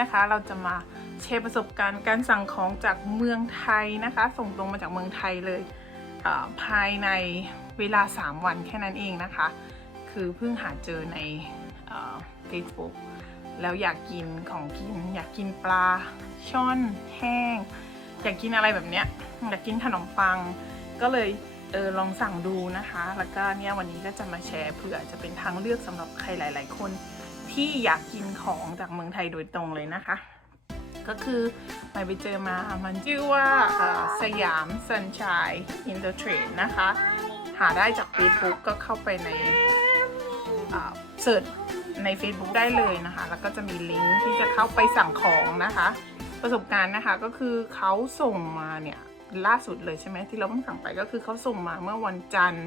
นะคะ เราจะมาแชร์ประสบการณ์การสั่งของจากเมืองไทยนะคะ ส่งตรงมาจากเมืองไทยเลยภายในเวลา 3 วันแค่นั้นเองนะคะ คือเพิ่งหาเจอในเฟซบุ๊กแล้วอยากกินของกิน อยากกินปลาช่อนแห้ง อยากกินอะไรแบบเนี้ยอยากกินขนมปัง ก็เลยเออลองสั่งดูนะคะ แล้วก็เนี่ยวันนี้ก็จะมาแชร์เผื่อจะเป็นทางเลือกสำหรับใครหลาย ๆ คน ที่อยากกินของจากเมืองไทยโดยตรงเลยนะคะ ก็คือไปไปเจอมา มันชื่อว่าสยามสัญชัยอินเตอร์เทรดนะคะ หาได้จาก Facebook ก็เข้าไปในเสิร์ชใน Facebook ได้เลยนะคะ แล้วก็จะมีลิงก์ที่จะเข้าไปสั่งของนะคะ ประสบการณ์นะคะก็คือเขาส่งมาเนี่ยล่าสุดเลยใช่ไหมที่เราเพิ่งสั่งไปก็คือเขาส่งมาเมื่อวันจันทร์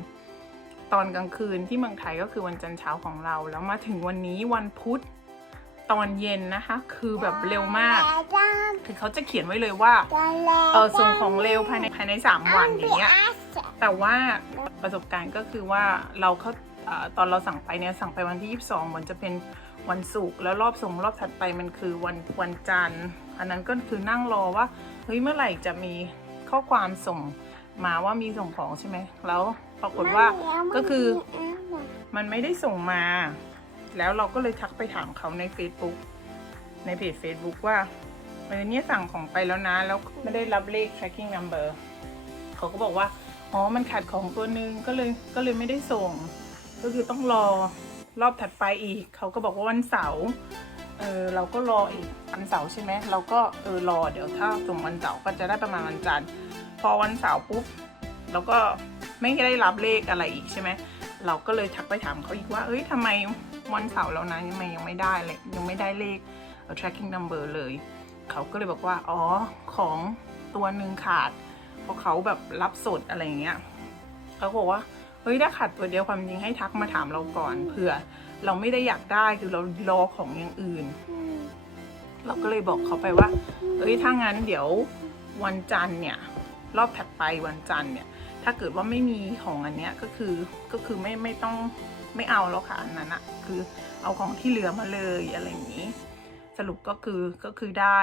ตอนกลางคืนที่เมืองไทยก็คือวันจันทร์เช้าของเรา แล้วมาถึงวันนี้วันพุธตอนเย็นนะคะ คือแบบเร็วมาก คือเขาจะเขียนไว้เลยว่าเออส่งของเร็วภายในภายในสามวันอย่างเงี้ยแต่ว่าประสบการณ์ก็คือว่าเราเขาตอนเราสั่งไปเนี่ยสั่งไปวันที่ 22มันจะเป็นวันศุกร์แล้วรอบส่งรอบถัดไปมันคือวันวันจันทร์ อันนั้นก็คือนั่งรอว่าเฮ้ยเมื่อไหร่จะมีข้อความส่งมาว่ามีส่งของใช่ไหมแล้ว ปรากฏว่าก็คือมันไม่ได้ส่งมา แล้วเราก็เลยทักไปถามเขาใน Facebook ในเพจ Facebook ว่าเออเนี่ยสั่งของไปแล้วนะ แล้วไม่ได้รับเลข tracking number เขาก็บอกว่า อ๋อ มันขาดของตัวหนึ่งก็เลย ก็เลยไม่ได้ส่ง ก็คือต้องรอรอบถัดไปอีก เขาก็บอกว่าวันเสาร์ เออ เราก็รออีกวันเสาร์ใช่ไหม เราก็ เออ รอ เดี๋ยวถ้าส่งวันเสาร์ก็จะได้ประมาณวันจันทร์ พอวันเสาร์ปุ๊บเราก็ ไม่ได้รับเลขอะไรอีกใช่ไหมเราก็เลยทักไปถามเขาอีกว่าเอ้ยทำไมวันเสาร์แล้วนะยังไมยังไม่ได้เลยยังไม่ได้เลข tracking number เลย เขาก็เลยบอกว่า อ๋อ ของตัวหนึ่งขาด เพราะเขาแบบรับสดอะไรเงี้ยเขาบอกว่า เฮ้ย ถ้าขาดตัวเดียวความจริงให้ทักมาถามเราก่อนเผื่อ เราไม่ได้อยากได้คือเรารอของอย่างอื่น เราก็เลยบอกเขาไปว่า เอ้ย ถ้างั้นเดี๋ยววันจันทร์เนี่ย รอบถัดไปวันจันทร์เนี่ย ถ้าเกิดว่าไม่มีของอันเนี้ยก็คือก็คือไม่ไม่ต้องไม่เอาแล้วค่ะอันนั้นอะคือเอาของที่เหลือมาเลยอะไรอย่างนี้ สรุปก็คือก็คือได้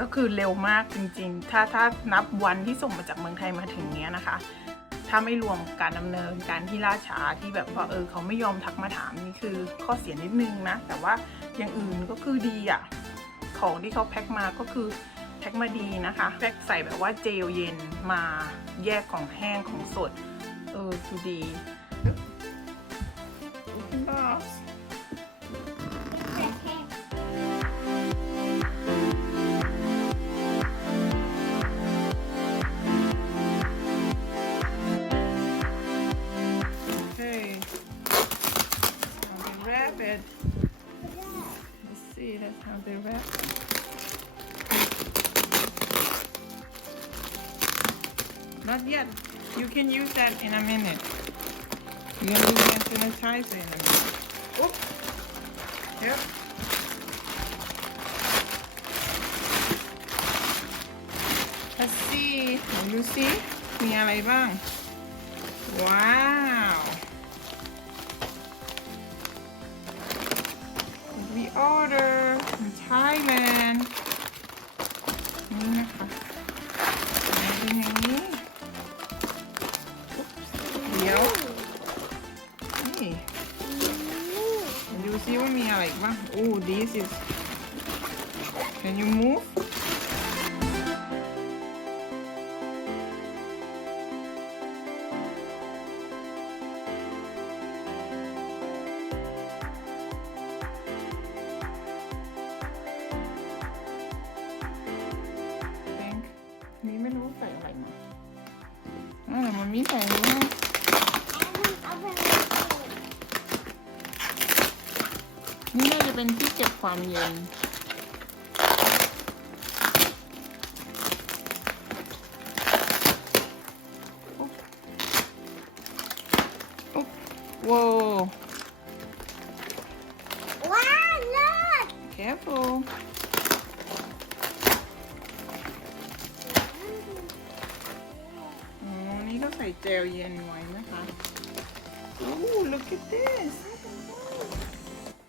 ก็คือเร็วมากจริงๆ ถ้าถ้านับวันที่ส่งมาจากเมืองไทยมาถึงเนี้ยนะคะ ถ้าไม่รวมการดำเนินการที่ล่าช้าที่แบบว่าเออเขาไม่ยอมทักมาถามนี่คือข้อเสียนิดนึงนะ แต่ว่าอย่างอื่นก็คือดีอะ่ะของที่เขาแพ็คมาก็คือ แพ็คมาดีนะคะแพ็คใส่แบบว่าเจลเย็นมาแยกของแห้งของสด เออคือดีบอส Okay. How they wrap it. Let's see, that's how they wrap Not yet. You can use that in a minute. You're gonna do hand sanitizer in a minute. Oop. Yep. Let's see. Can you see? มีอะไรบ้าง Wow. We order from Thailand ดูซิว่ามีอะไรอีกบ้างโอ้ this is can you move think นี่ไม่รู้ใส่อะไรมาอ่ามันมีใส่รู้นะ นี่น่าจะเป็นที่เก็บความเย็นอุ๊บว้าว Wow, look! careful อ๋อนี่ก็ใส่เจลเย็นไว้นะคะ โอ้ look at this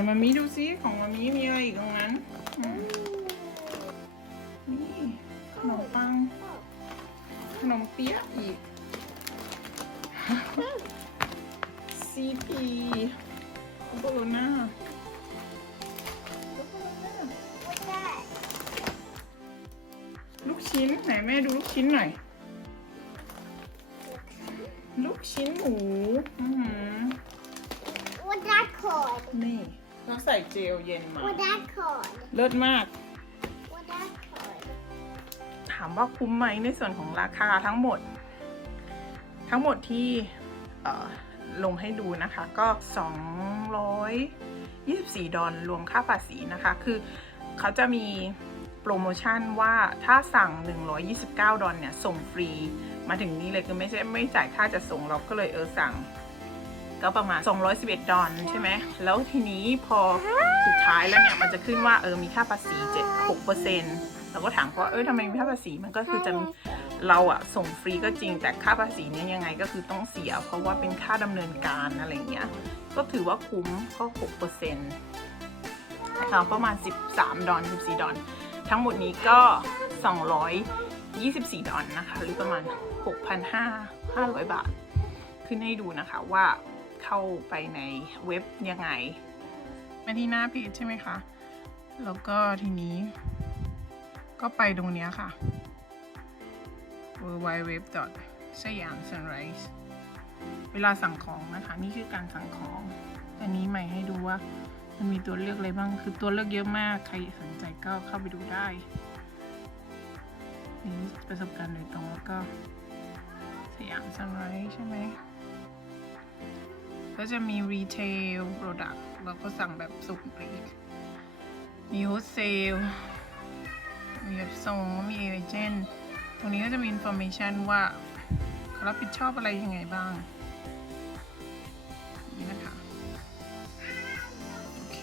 นมามีดูซิของมามีมีอะไรอีกตรงนั้นอืมนี่ขนมปัง ขนมเปี๊ยะอีก ซีพีโบโลน่า What's that? ลูกชิ้นไหนแม่ดูลูกชิ้นหน่อย ลูกชิ้นหมู อื้อหือ What's that called? นี่ เราใส่เจลเย็นมา What's that called? เลิศมาก What's that called? ถามว่าคุ้มไหมในส่วนของราคาทั้งหมด ทั้งหมดที่เอ่อลงให้ดูนะคะ ก็ 224 ดอลรวมค่าภาษีนะคะ คือเขาจะมีโปรโมชั่นว่าถ้าสั่ง 129 ดอลเนี่ย ส่งฟรี มาถึงนี้เลยคือไม่ใช่ไม่จ่ายค่าจะส่งเราก็เลยเออสั่ง ก็ประมาณ 211 ดอลใช่ไหม แล้วทีนี้พอสุดท้ายแล้วเนี่ย มันจะขึ้นว่าเออมีค่าภาษี7 6เปอร์เซ็นต์เราก็ถามว่าเออทำไมมีค่าภาษีมันก็คือจะเราอะส่งฟรีก็จริงแต่ค่าภาษีเนี่ยยังไงก็คือต้องเสีย เพราะว่าเป็นค่าดำเนินการอะไรเงี้ยก็ถือว่าคุ้มก็6เปอร์เซ็นต์ประมาณ 13 ดอล14 ดอลทั้งหมดนี้ก็ 224 ดอลนะคะ หรือประมาณ 6,500 บาท ขึ้นให้ดูนะคะว่า เข้าไปในเว็บยังไง มาที่หน้าเพจใช่ไหมคะ แล้วก็ทีนี้ ก็ไปตรงนี้ค่ะ w w w s y a m sunrise เวลาสั่งของนะคะ นี่คือการสั่งของอันนี้ใหม่ให้ดูว่ามันมีตัวเลือกอะไรบ้าง คือตัวเลือกเยอะมาก ใครสนใจก็เข้าไปดูได้นี่ประสบการณ์โดยตรงแล้วก็สยาม sunrise ใช่ไหม ก็จะมี retail product แล้วก็สั่งแบบส่งปลีก มี wholesale มีแบบส่งมี agent ตรงนี้ก็จะมี information ว่าเขารับผิดชอบอะไรยังไงบ้าง นี่นะคะ โอเค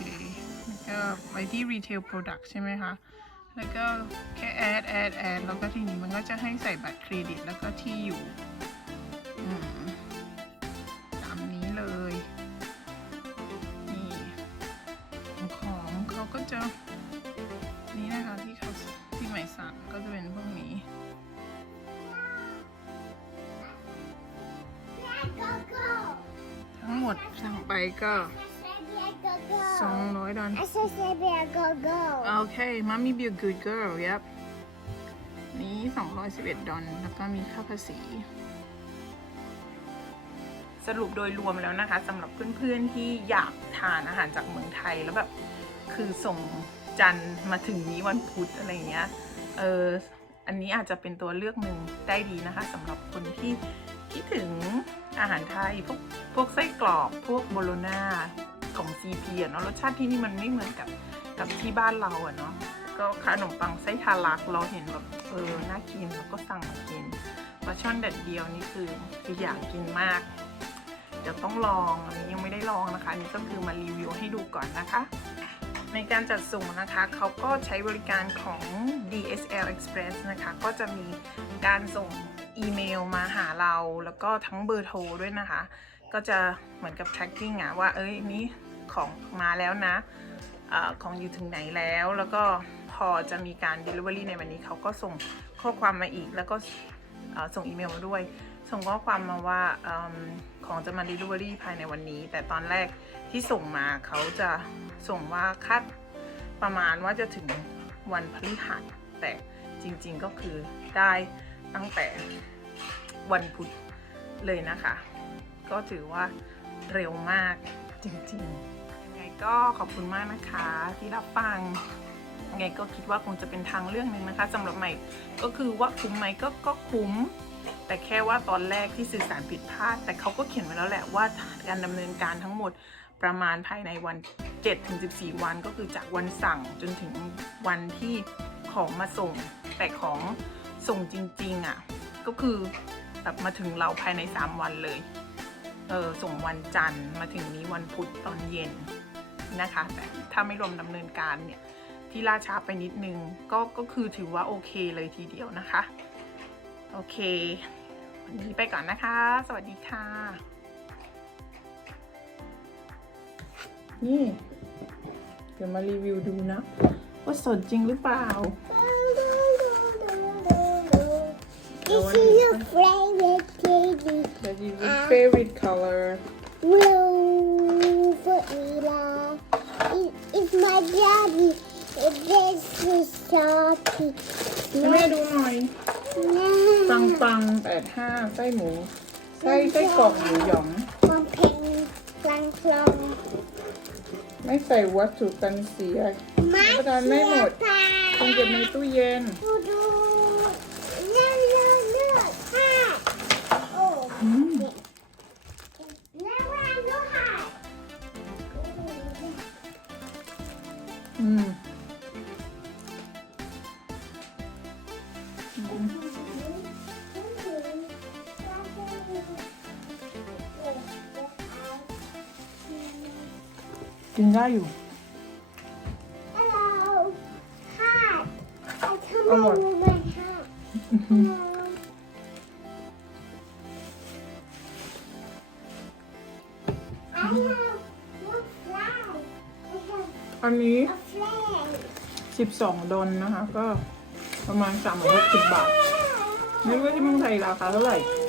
แล้วก็ไปที่ retail product ใช่ไหมคะ แล้วก็แค่ add add add แล้วก็ทีนี้มันก็จะให้ใส่บัตรเครดิตแล้วก็ที่อยู่ อืม ก็ I said, Dad, go, go. 200ดอล I said, Dad, go, go. โอเค mommy be a good girl yep นี้211ดอลแล้วก็มีค่าภาษี สรุปโดยรวมแล้วนะคะสำหรับเพื่อนๆที่อยากทานอาหารจากเมืองไทยแล้วแบบคือส่งจันมาถึงนี้วันพุธอะไรเงี้ย เอออันนี้อาจจะเป็นตัวเลือกหนึ่งได้ดีนะคะสำหรับคนที่ คิดถึงอาหารไทย พวกพวกไส้กรอกพวกโบโลนาของ CP อะเนาะรสชาติที่นี่มันไม่เหมือนกับกับที่บ้านเราอะเนาะก็ขนมปังไส้ทาลักเราเห็นแบบเออน่ากินเราก็สั่งมากินปลาช่อนแดดเดียวนี่คือคืออยากกินมากเดี๋ยวต้องลองอันนี้ยังไม่ได้ลองนะคะนนี้ก็คือมารีวิวให้ดูก่อนนะคะ ในการจัดส่งนะคะเขาก็ใช้บริการของ DSL Express นะคะ ก็จะมีการส่ง อีเมลมาหาเราแล้วก็ทั้งเบอร์โทรด้วยนะคะ ก็จะเหมือนกับ tracking อะว่าเอ้ยนี่ของมาแล้วนะอของอยู่ถึงไหนแล้ว แล้วก็พอจะมีการ Delivery ในวันนี้เขาก็ส่งข้อความมาอีก แล้วก็ส่งอีเมลมาด้วย ส่งข้อความมาว่าอของจะมา Delivery ภายในวันนี้ แต่ตอนแรกที่ส่งมาเขาจะส่งว่าคาดประมาณว่าจะถึงวันพฤหัสแต่จริงๆก็คือได้ ตั้งแต่วันพุธเลยนะคะ ก็ถือว่าเร็วมากจริงๆ ยังไงก็ขอบคุณมากนะคะที่รับฟัง ยังไงก็คิดว่าคงจะเป็นทางเรื่องหนึ่งนะคะสำหรับใหม่ก็คือว่าคุ้มไหมก็ก็คุ้ม แต่แค่ว่าตอนแรกที่สื่อสารผิดพลาด แต่เขาก็เขียนไว้แล้วแหละว่าการดำเนินการทั้งหมดประมาณภายในวัน 7-14 วันก็คือจากวันสั่งจนถึงวันที่ของมาส่งแต่ของ ส่งจริง ๆอะ ก็คือแบบมาถึงเราภายใน 3 วันเลย เออส่งวันจันทร์มาถึงนี้วันพุธตอนเย็นนะคะ แต่ถ้าไม่รวมดำเนินการเนี่ย ที่ล่าช้าไปนิดนึง ก็ก็คือถือว่าโอเคเลยทีเดียวนะคะ โอเค วันนี้ไปก่อนนะคะ สวัสดีค่ะ นี่ เดี๋ยวมารีวิวดูนะ ว่าสดจริงหรือเปล่า This is your favorite baby. That is your favorite color Blue vanilla. It, it's my daddy. This is salty. ให้แม่ดูหน่อย ปังปังแปดห้าไส้หมูไส้ไส้กรอกหมูหยอง One ping, lang long. ไม่ใส่วัตถุกันเสีย My ประทานไม่หมดคงเก็บในตู้เย็น Look, look, กินได้อยู่ Hello. Hot. I come Oh, what? over my hat. Hello. I have one flag. I have อันนี้ a flag. 12 ดอลนะคะ ก็ประมาณ360บาท ไม่รู้ว่าที่เมืองไทยราคาเท่าไหร่ Flag.